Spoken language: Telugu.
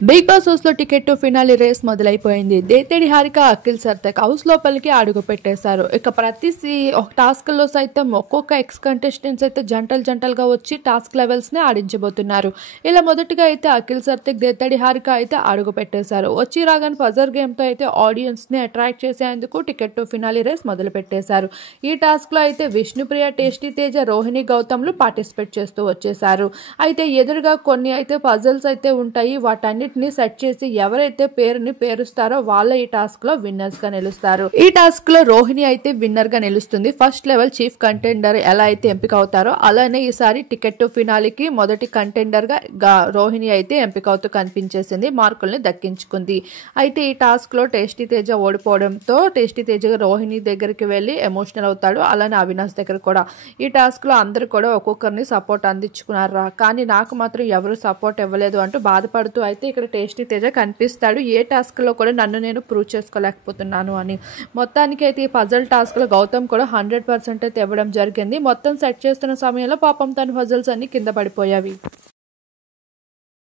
బిగ్ బాస్ హౌస్ లో టికెట్ టు ఫినాలి రేస్ మొదలైపోయింది. దేతేడి హారిక, అఖిల్ సర్తక్ హౌస్ లోపలికి అడుగు పెట్టేశారు. ఇక ప్రతి టాస్క్ లో సైతం ఒక్కొక్క ఎక్స్ కంటెస్టెంట్స్ అయితే జంటలుగా వచ్చి టాస్క్ లెవెల్స్ ని ఆడించబోతున్నారు. ఇలా మొదటిగా అయితే అఖిల్ సర్తక్, దేతేడి హారిక అయితే అడుగు పెట్టేశారు. వచ్చి రాగానే పజర్ గేమ్ తో అయితే ఆడియన్స్ ని అట్రాక్ట్ చేసేందుకు టికెట్ టు ఫినాలి రేస్ మొదలు పెట్టేశారు. ఈ టాస్క్ లో అయితే విష్ణుప్రియ, టేస్టీ తేజ, రోహిణి గౌతమ్లు పార్టిసిపేట్ చేస్తూ వచ్చేసారు. అయితే ఎదురుగా కొన్ని అయితే పజల్స్ అయితే ఉంటాయి. వాటన్నిటిని సెట్ చేసి ఎవరైతే పేరుని పేరుస్తారో వాళ్ళ ఈ టాస్క్ లో విన్నర్స్ గా నిలుస్తారు. ఈ టాస్క్ లో రోహిణి అయితే విన్నర్ గా నిలుస్తుంది. ఫస్ట్ లెవెల్ చీఫ్ కంటెండర్ ఎలా అయితే ఎంపిక అవుతారో అలానే ఈసారి టికెట్ టు ఫినాలికి మొదటి కంటెండర్ గా రోహిణి అయితే ఎంపిక అవుతూ కనిపించేసింది. మార్కుల్ని దక్కించుకుంది. అయితే ఈ టాస్క్ లో టేస్టీ తేజ ఓడిపోవడంతో టేస్టీ తేజ రోహిణి దగ్గరికి వెళ్లి ఎమోషనల్ అవుతాడు. అలానే అవినాష్ దగ్గర కూడా. ఈ టాస్క్ లో అందరూ కూడా ఒక్కొక్కరిని సపోర్ట్ అందించుకున్నారు. కానీ నాకు మాత్రం ఎవరు సపోర్ట్ ఇవ్వలేదు అంటూ బాధపడుతూ అయితే ఇక్కడ టేస్టీ తేజ కనిపిస్తాడు. ఏ టాస్క్ లో కూడా నన్ను నేను ప్రూవ్ చేసుకోలేకపోతున్నాను అని. మొత్తానికి అయితే ఈ పజల్ టాస్క్ లో గౌతమ్ కూడా 100% అయితే ఇవ్వడం జరిగింది. మొత్తం సెట్ చేస్తున్న సమయంలో పాపం తన పజల్స్ అన్ని కింద పడిపోయావి.